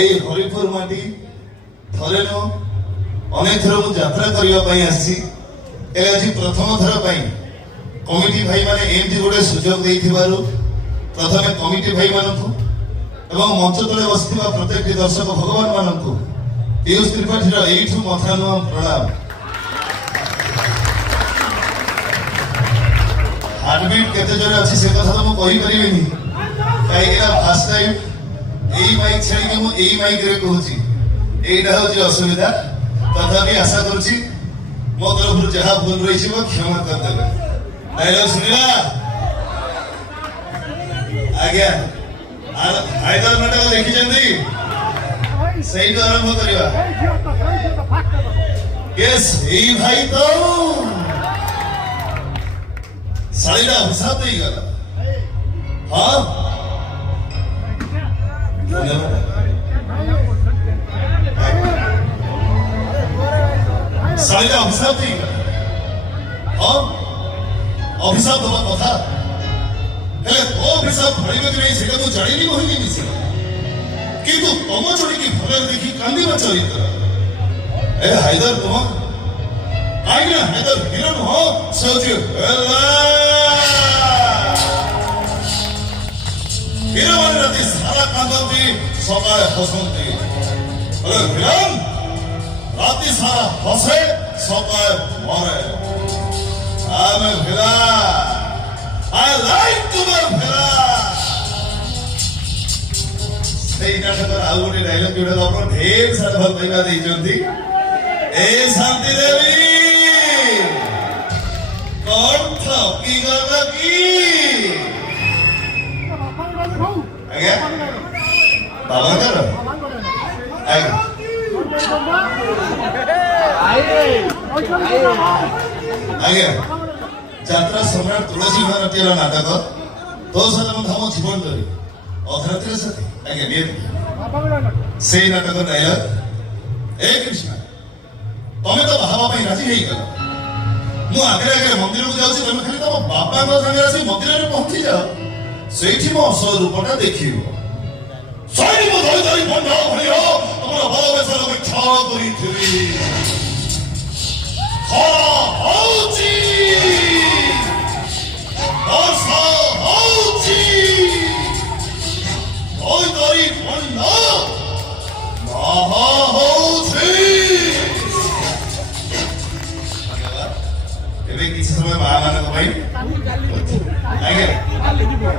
এই হরিপুর মাটি থরে নো অনেক থর মু যাত্রা করিবা পাই আসছি এলে আজি প্রথম থর পাই কমিটি ভাই মানে এমতি গোটে সুযোগ দেইथिবারু প্রথমে কমিটি ভাই মানকু এবং মঞ্চ তলে বসিଥିବା প্রত্যেকটি দর্শক ভগবান মানকু পিୟୁଷ ତ୍ରିପାଠୀର ଏଇଠୁ ମଥା ନୁହଁ ପ୍ରଣାମ। ହାର୍ଟବିଟ୍ କେତେ ଜୋରେ ଅଛି ସେ କଥା ତ ମୁଁ କହିପାରିବିନି କାହିଁକିନା ଫାର୍ଷ୍ଟ ଟାଇମ୍ ଏଇ ମାଇକ୍ ଛାଡ଼ିକି ମୁଁ ଏଇ ମାଇକ୍ରେ କହୁଛି ଏଇଟା ହେଉଛି ଅସୁବିଧା। ତଥାପି ଆଶା କରୁଛି ମୋ ତରଫରୁ ଯାହା ଭୁଲ ରହିଯିବ କ୍ଷମା କରିଦେବେ। ଡାଇଲଗ ଶୁଣିବା ଆଜ୍ଞା। ହାଇଦର ନାଟକ ଦେଖିଛନ୍ତି ସେଇଠୁ ଆରମ୍ଭ କରିବା। ଏଇ ଭାଇ ତ ଶାଳୀଟା ହିସାବ ଦେଇଗଲା। ହଁ ଧନ୍ୟବାଦ। ଶାଳୀଟା ଅଭିଶାପ ଦେଇଗଲା। ହଁ ଅଭିଶାପ ଦେବା କଥା ହେଲେ ତୋ ଅଭିଶାପ ଭଳିବ କି ନାହିଁ ସେଇଟା ମୁଁ ଜାଣିନି କହିଲି ମିଶି କିନ୍ତୁ ତମ ଚଢ଼ିକି ଭଲରେ ଦେଖି କାନ୍ଦିବା ଚରିତ୍ର ଏ ହାଇଦର ତୁମ କାହିଁକି ନା ହାଇଦର ହିରୋ ନୁହଁ ସେ ହଉଛି ହିରୋ ମାନେ ରାତି ସାରା କାନ୍ଦନ୍ତି ସକାଳେ ହସନ୍ତି ହେଲେ ଭିଲନ୍ ରାତି ସାରା ହସେ ସକାଳେ ମରେ। I'm a villain. I like to be a villain. ସେଇ ନାଟକର ଆଉ ଗୋଟେ ଡାଇଲଗ ଯୋଉଟା ଆପଣ ଢେର ସାରା ଭଲ ପାଇବା ଦେଇଛନ୍ତି ଏ ଶାନ୍ତି ଦେବୀ କଣ ଠକି ଗଲ କି? ଆଜ୍ଞା ବାବାଙ୍କର ଆଜ୍ଞା ଆଜ୍ଞା ଯାତ୍ରା ସମ୍ରାଟ ତୁଳସୀ ଭାରତୀୟର ନାଟକ ତୋ ସହିତ ମୁଁ ଧାମ ଜୀବନ ଧରି ଅଧରାତ୍ରିର ସାଥୀ ଆଜ୍ଞା ନିହାତି ସେଇ ନାଟକ ଡାଇଲଗ ଏ କୃଷ୍ଣ ତମେ ତ ବାହାବା ପାଇଁ ରାଜି ହେଇଗଲ ମୁଁ ଆଗରେ ଆଗରେ ମନ୍ଦିରକୁ ଯାଉଛି ତମେ ଖାଲି ତମ ବାପାଙ୍କ ସାଙ୍ଗରେ ଆସି ମନ୍ଦିରରେ ପହଞ୍ଚି ଯାଅ ସେଇଠି ମୋ ଅସଲ ରୂପଟା ଦେଖିବ। ସେଇଠି ମୁଁ ଧରି ଧରି ବନ୍ଧ ଭଳିର ତମର ବଳବେଶର ମିଠା କରିଥିବି। ଖରା ହଉଛି ବର୍ଷା ହଉଛି ଧରି ଧରି ବନ୍ଧ ବାହା ହଉଛି। ଏବେ କିଛି ସମୟ ମା ମାନଙ୍କ ପାଇଁ ଆଜ୍ଞା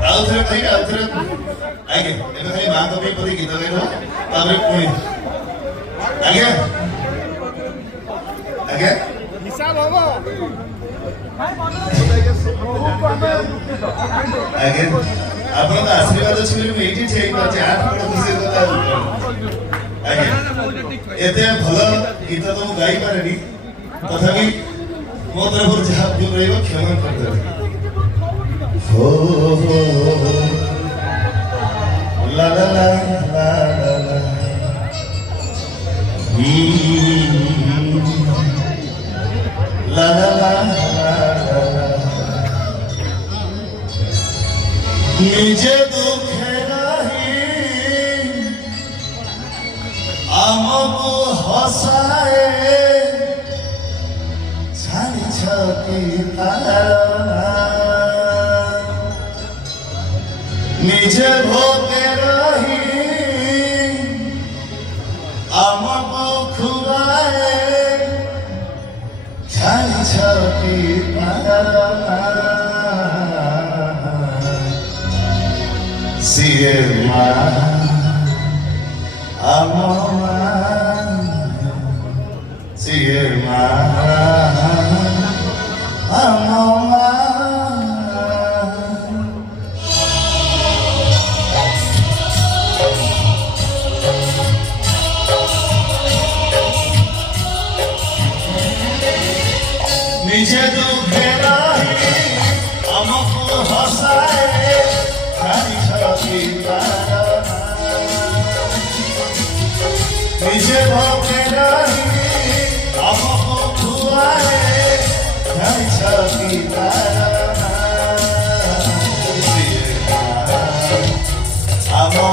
ଆଉଥରେ କହିବେ ଆଉଥରେ ଆଜ୍ଞା ଏବେ ଖାଲି ମାଙ୍କ ପାଇଁ ପରି ଗୀତ ଗାଇବ ତାପରେ ପୁଣି ଆଜ୍ଞା ଆଜ୍ଞା ଆଜ୍ଞା ଆପଣଙ୍କ ଆଶୀର୍ବାଦ ଅଛି ବୋଲି ମୁଁ ଏଇଠି ଠିଆ ହେଇପାରୁଛି। ଆପଣ ଖୁସି କଥା ଆଜ୍ଞା ଏତେ ଭଲ ଗୀତ ତ ମୁଁ ଗାଇପାରେନି ତଥାପି ମୋ ତରଫରୁ ଯାହା ଭୁଲ ରହିବ କ୍ଷମା କରିଦେବେ। La la la la la la la la la নিজে দুঃখে রাহি আমকু হসায়ে ছাড়িছ কি তারা নিজে ভোগে রহি আমকু খুয়ায়ে ছাড়িছ কি তারা সিয়ে মা আমা সিয়ে মা আমা নিজে দুঃখে রহি আমকু হসায়ে নিজে ভোগে রহি আমকু খুয়ায়ে ছাড়িছ কি তারা আমা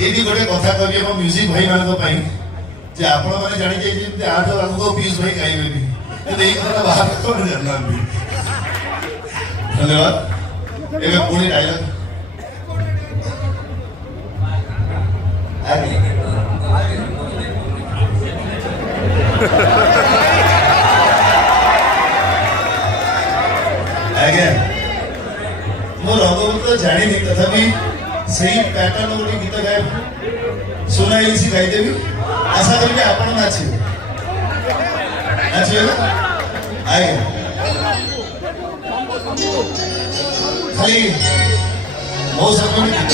ଏଇଠି ଗୋଟେ କଥା କହିବି ଆମ ମ୍ୟୁଜିକ୍ ଭାଇମାନଙ୍କ ପାଇଁ ଯେ ଆପଣମାନେ ଜାଣିଯାଇଛନ୍ତି 8 ଆଗକୁ ପିୟୁଷ ଭାଇ ଗାଇବେନି କିନ୍ତୁ ଏଇ କଥାଟା ବାହାର କଣ ଜାଣିନାହାନ୍ତି। ଧନ୍ୟବାଦ। ଏବେ ପୁଣି ଡାଇଲଗ ଆଜ୍ଞା ମୁଁ ରଙ୍ଗବନ୍ତ ଜାଣିନି ତଥାପି ସେଇ ପ୍ୟାଟର୍ନ ଗୋଟେ ଗୀତ ଗାଇବ ଶୁଣାଇଛି ଗାଇଦେବି ଆଶା କରିବି ଆପଣ ନାଚିବେ ନାଚିବେ ନା ଆଜ୍ଞା ଖାଲି ମୋ ସାଙ୍ଗରେ ଗୀତ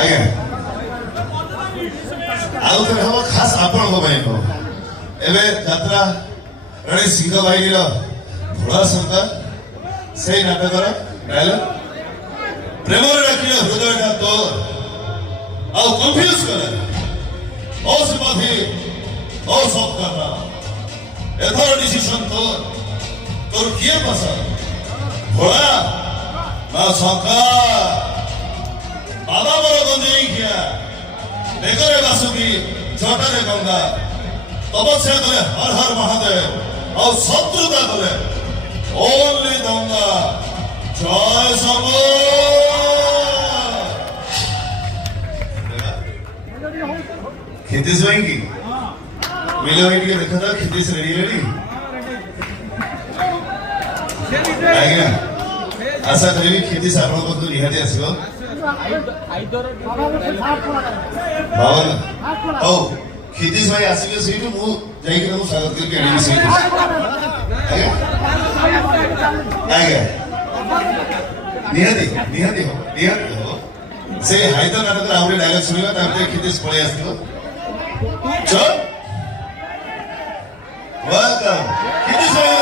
ଆଜ୍ଞା ଆଉ ଥରେ ହବ ଖାସ ଆପଣଙ୍କ ପାଇଁ ହବ ଏବେ ଯାତ୍ରା ରଣେ ସିଂହ ବାହିନୀର ଭୋଳା ଶଙ୍କର ସେଇ ନାଟକର ଡାଇଲଗ ପ୍ରେମରେ ରଖିଲ ହୃଦୟଟା ତୋର ଆଉ କନଫ୍ୟୁଜ କରେ ଅସମ୍ପତି ଅସତ୍କର୍ଣ୍ଣ ଏଥର ଡିସିସନ তোর কিଏ পছন্দ ভোলা না শঙ্কর বাবা বড় গঞ্জেই খিয়া বেগরে বাসুকি জটারে গঙ্গা তপস্যা করে হর হর মহাদেব আর শত্রুতা করে ওনলি গঙ্গা জয় শঙ্কর ক্ষিতিশ ভাই কি মিলে ভাই টিকে দেখা যাও ক্ষিতিশ রেডি রেডি ଆଜ୍ଞା ଆଶା କରିବି କ୍ଷିତି ଆପଣଙ୍କ ପାଖକୁ ନିହାତି ଆସିବ ଭାବନା ହଉ କ୍ଷିତିଶ ଭାଇ ଆସିବେ ସେଇଠୁ ମୁଁ ଯାଇକି ତାଙ୍କୁ ସ୍ୱାଗତ କରିକି ଆଣିବି ସେଇଠୁ ଆଜ୍ଞା ନିହାତି ନିହାତି ହବ ନିହାତି ହବ ସେ ହାଇଦର ନାଟକରେ ଆହୁରି ଡାଇଲଗ ଶୁଣିବା ତାପରେ କ୍ଷିତିଶ ପଳେଇ ଆସିଥିବ ୱେଲକମ୍ କ୍ଷିତିଶ ଭାଇ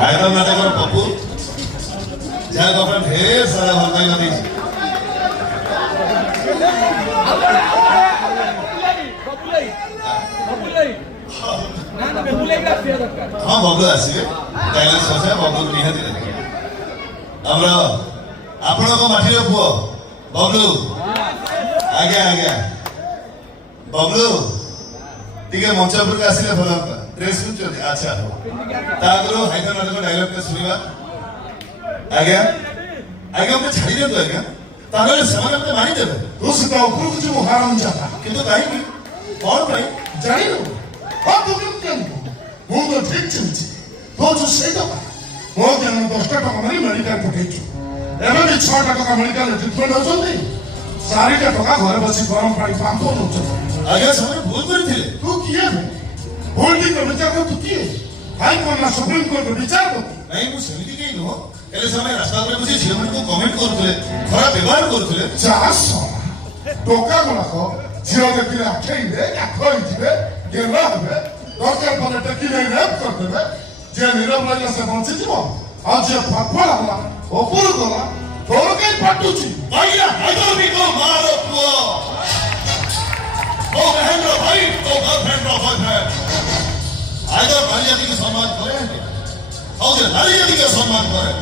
ହାଇଦର ନାଟକର ପପୁ ଯାହା କଥା ଢେର ସାରା ଭଲ ପାଇବା ଦେଇଛି ହଁ ବବଲୁ ଆସିବେ ଡାଇଲଗ ସଜା ବବଲୁ ନିହାତି ଦେଖିବେ ଆମର ଆପଣଙ୍କ ମାଟିର ପୁଅ ବବଲୁ ଆଜ୍ଞା ଆଜ୍ଞା ବବଲୁ ଟିକେ ମଞ୍ଚ ଉପରକୁ ଆସିଲେ ଭଲ ହୁଅନ୍ତା ଡ୍ରେସ୍ ପିନ୍ଧୁଛନ୍ତି ଆଚ୍ଛା ତାପରେ ହାଇଦର ନାଟକ ଡାଇଲଗଟା ଶୁଣିବା ଆଜ୍ଞା ଆଜ୍ଞା ମତେ ଛାଡ଼ି ଦିଅନ୍ତୁ ଆଜ୍ଞା ତାହେଲେ ସେମାନେ ମତେ ମାରିଦେବେ ତୁ ସେ ଉପରକୁ ଯିବୁ ହାରାମ ଯାତା କିନ୍ତୁ କାହିଁକି କଣ ପାଇଁ ଜାଣିନୁ ହଁ ତୁ କେମିତି ଜାଣିବୁ ମୁଁ ତ ଠିକ ଚିନ୍ହିଛି ତୋ ଯୋଉ ସେଇ ଟଙ୍କା ମୋ ଜ୍ଞାନ 10ଟା ଟଙ୍କା ମାରି ମେଡିକାଲ ପଠେଇଛୁ ଏବେ ବି 6ଟା ଟଙ୍କା ମେଡିକାଲରେ ଟ୍ରିଟମେଣ୍ଟ ହେଉଛନ୍ତି 4ଟା ଟଙ୍କା ଘରେ ବସି ଗରମ ପାଣି ପାମ୍ପ ନେଉଛନ୍ତି ଆଜ୍ଞା ସେମାନେ ଭୁଲ କରିଥିଲେ ତୁ କିଏ ଭୋଲ୍ଡିଂ ବିଚାର ତୁ କିଏ ହାଇକୋର୍ଟ ନା ସୁପ୍ରିମକୋର୍ଟ ବିଚାର ନାଇଁ ମୁଁ ସେମିତି କେହି ନୁହଁ ହେଲେ ସେମାନେ ରାସ୍ତା ଉପରେ ବସି ଝିଅମାନଙ୍କୁ କମେଣ୍ଟ କରୁଥିଲେ ଖରାପ ବ୍ୟବହାର କରୁଥିଲେ ଚାଷ ଟୋକା ଗୁଡାକ ଝିଅ ଦେଖିଲେ ଆଖେଇବେ କାଠ ହେଇଯିବେ ଗେଲା ହେବେ ଦରକାର ପରେ ଟେକି ନେଇ ରେପ୍ କରିଦେବେ ଯିଏ ନିରବ ରହିଲା ସେ ବଞ୍ଚିଯିବ ଆଉ ଯିଏ ଫାଫଡ଼ା ହେଲା ଉପରୁ ଗଲା ତୋର କାହିଁ ଫାଟୁଛି ଆଜ୍ଞା ହାଇଦର ବି ତୋ ମାର ପୁଅ तो बहन भाई तो गर्लफ्रेंड बॉयफ्रेंड आइदर नारी जाति के सम्मान करे और नारी जाति के सम्मान करे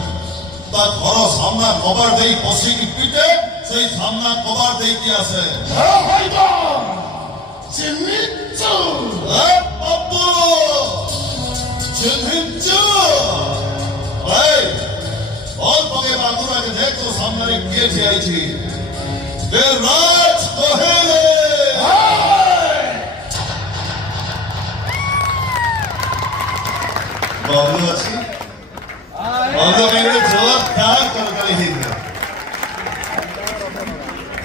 ତା ଘର ସାମ୍ନା କବାଟ ଦେଇ ପଶିକି ପିଟେ ସେଇ ସାମ୍ନା କବାଟ ଦେଇକି ଆସେ ଚିହ୍ନିଛୁ ବାବୁ ଚିହ୍ନିଛୁ ଭାଇ ବଲ ପକେଇବା ଆଗରୁ ଆଗେ ଦେଖ ତୋ ସାମ୍ନାରେ କିଏ ଠିଆ ହେଇଛି ବିରାଟ କୋହଲି बबलू अच्छी बबलू मेरे जोरदार कलकली ହେଇଥିଲା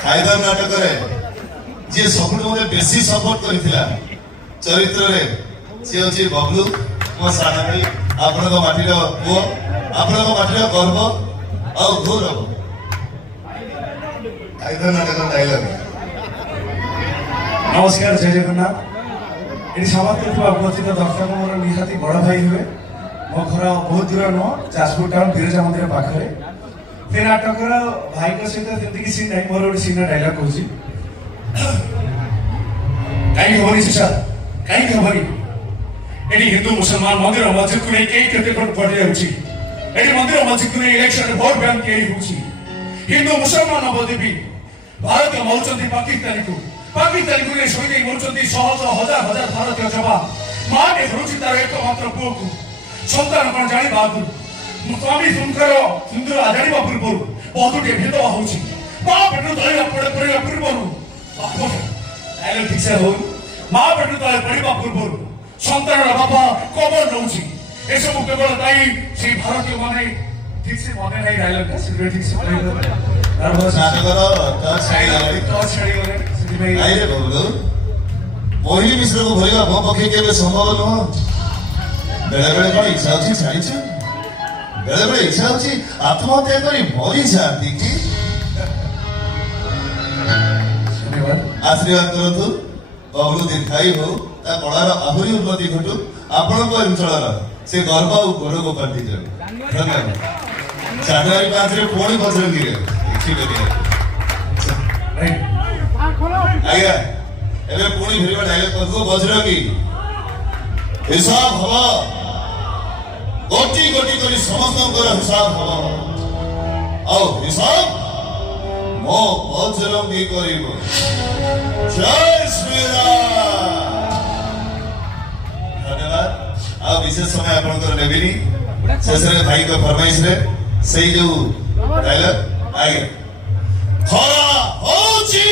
ହାଇଦର ନାଟକରେ ଯିଏ ସବୁଠୁ ମୋତେ ବେଶୀ ସପୋର୍ଟ କରିଥିଲା ଚରିତ୍ରରେ ସିଏ ହେଉଛି ବବଲୁ ମୋ ସାନ ଭାଇ ଆପଣଙ୍କ ମାଟିର ପୁଅ ଆପଣଙ୍କ ମାଟିର ଗର୍ବ ଆଉ ଗୌରବ ହାଇଦର ନାଟକର ଡାଇଲଗ नमस्कार जय जगन्नाथ ये समाप्त उपस्थित दर्शक मोर निहाती बड़ भाई हुए मो घर बहुत दूर नुह जाजपुर टाउन बिरजा मंदिर पाखे से नाटक भाई सहित जमी सीन ना मोर गोटे सीन डायलॉग कौन कहीं हमारी शिक्षा कहीं हमारी ये हिंदू मुसलमान मंदिर मस्जिद को नहीं कई केते बढ़ी जाऊँगी ये मंदिर मस्जिद को नहीं इलेक्शन भोट बैंक तैयारी होची हिंदू मुसलमान नवदेवी भारत मरुचंदी पाकिस्तानी को शहीद मरुचंदी सहज हजार हजार भारतीय जवान माँ ने हरुची तार एकमात्र पुओ को संतान कौन जानी बहादुर स्वामी सुंदर सुंदर जाना पूर्व बहुत भेदभाव होची माँ पेट तले पड़ा पूर्व डायलॉग ठीक से हो माँ पेट तले पड़ा पूर्व संतान बापा कबर नौची ये सब केवल ताई से भारतीय माने ठीक से मने नहीं डायलॉग का ठीक से ଆଇରେ ବବଲୁ ମୋହିନୀ ମିଶ୍ରକୁ ଭରିବା ମୋ ପକ୍ଷେ କେବେ ସମ୍ଭବ ନୁହଁ ବେଳେବେଳେ କଣ ଇଚ୍ଛା ହଉଛି ଛାଡ଼ିଛୁ ବେଳେବେଳେ ଇଚ୍ଛା ହଉଛି ଆତ୍ମହତ୍ୟା କରି ମରିଯାଆନ୍ତି କି ଆଶୀର୍ବାଦ କରନ୍ତୁ ବବଲୁ ଦୀର୍ଘାୟୁ ହଉ ତା କଳାର ଆହୁରି ଉନ୍ନତି ଘଟୁ ଆପଣଙ୍କ ଅଞ୍ଚଳର ସେ ଗର୍ବ ଆଉ ଗୌରବ ପାଲଟିଯାଉ ଧନ୍ୟବାଦ ଜାନୁଆରୀ 5ରେ ପୁଣି ବଜରଙ୍ଗୀରେ ଦେଖିବେ ଆଜ୍ଞା ଏବେ ପୁଣି ଫେରିବା ଡାଇଲଗ କରିବୁ ବଜରଙ୍ଗୀ ହିସାବ ହବ ଗୋଟି ଗୋଟି କରି ସମସ୍ତଙ୍କର ହିସାବ ହବ ଆଉ ହିସାବ ମୋ ବଜରଙ୍ଗୀ କରିବ ଜୟ ଶ୍ରୀରାମ ଧନ୍ୟବାଦ ଆଉ ବିଶେଷ ସମୟ ଆପଣଙ୍କର ନେବିନି ଶେଷରେ ଭାଇଙ୍କ ଫରମାଇଶରେ ସେଇ ଯୋଉ ଡାଇଲଗ ଆଜ୍ଞା ଖରା ହଉଛି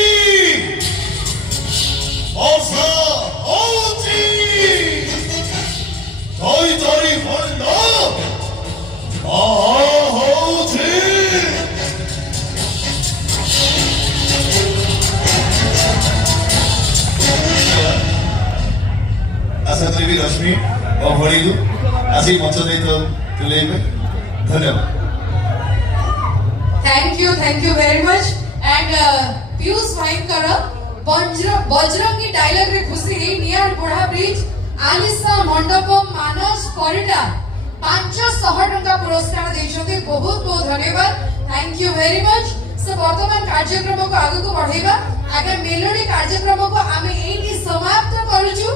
ବର୍ଷା ହଉଛି ଧରି ଧରି ମଣ୍ଡ ହଉଛି ଆଶା କରିବି ରଶ୍ମି ଓ ଭଳିକୁ ଆସି ମଞ୍ଚ ଦେଇ ତୁଲେଇବେ ଧନ୍ୟବାଦ Thank you very much. And Piyush Bhaikar Bajrangi dialogue रे खुशी हे नियर बुढ़ा ब्रिज आलिसा मंडपम मानस कॉरिडोर 500 टंका पुरस्कार देछते बहुत बहुत धन्यवाद थैंक यू वेरी मच से वर्तमान कार्यक्रम को आगे को बढ़ाइबा आगे मेलोडी कार्यक्रम को आमे एही समाप्त करूछु